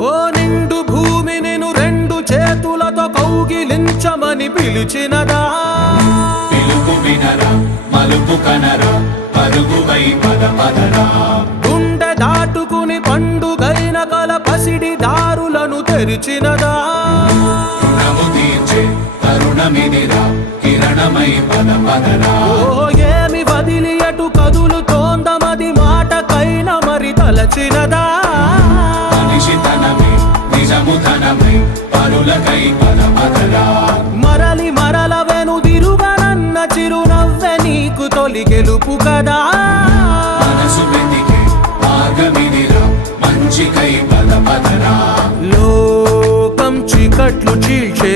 ఓ నిండు భూమి నిన్ను రెండు చేతులతో కౌగిలించమని పిలిచినదా? పిలుపు వినరా, మలుపు కనరా, పరుగువై పద పదరా. గుండె దాటుకుని పండుగైన కల పసిడి దారులను తెరిచినదా? రుణము తీర్చే తరుణమిదిరా, కిరణమై పద పదరా. ఓ ఏమి వదిలి అటు కదులుతోందమది మాటకైన మరి తలచినదా? మనిషితనమే నిజముతనమై పరులకై పద పదరా. మరలి మరల వెనుదిరుగనన్న చిరునవ్వె నీకు తొలి గెలుపు కదా? మనసు వెతికే మార్గమిదిరా, మంచికై పద పదరా. లోకం చీకట్లు చీల్చే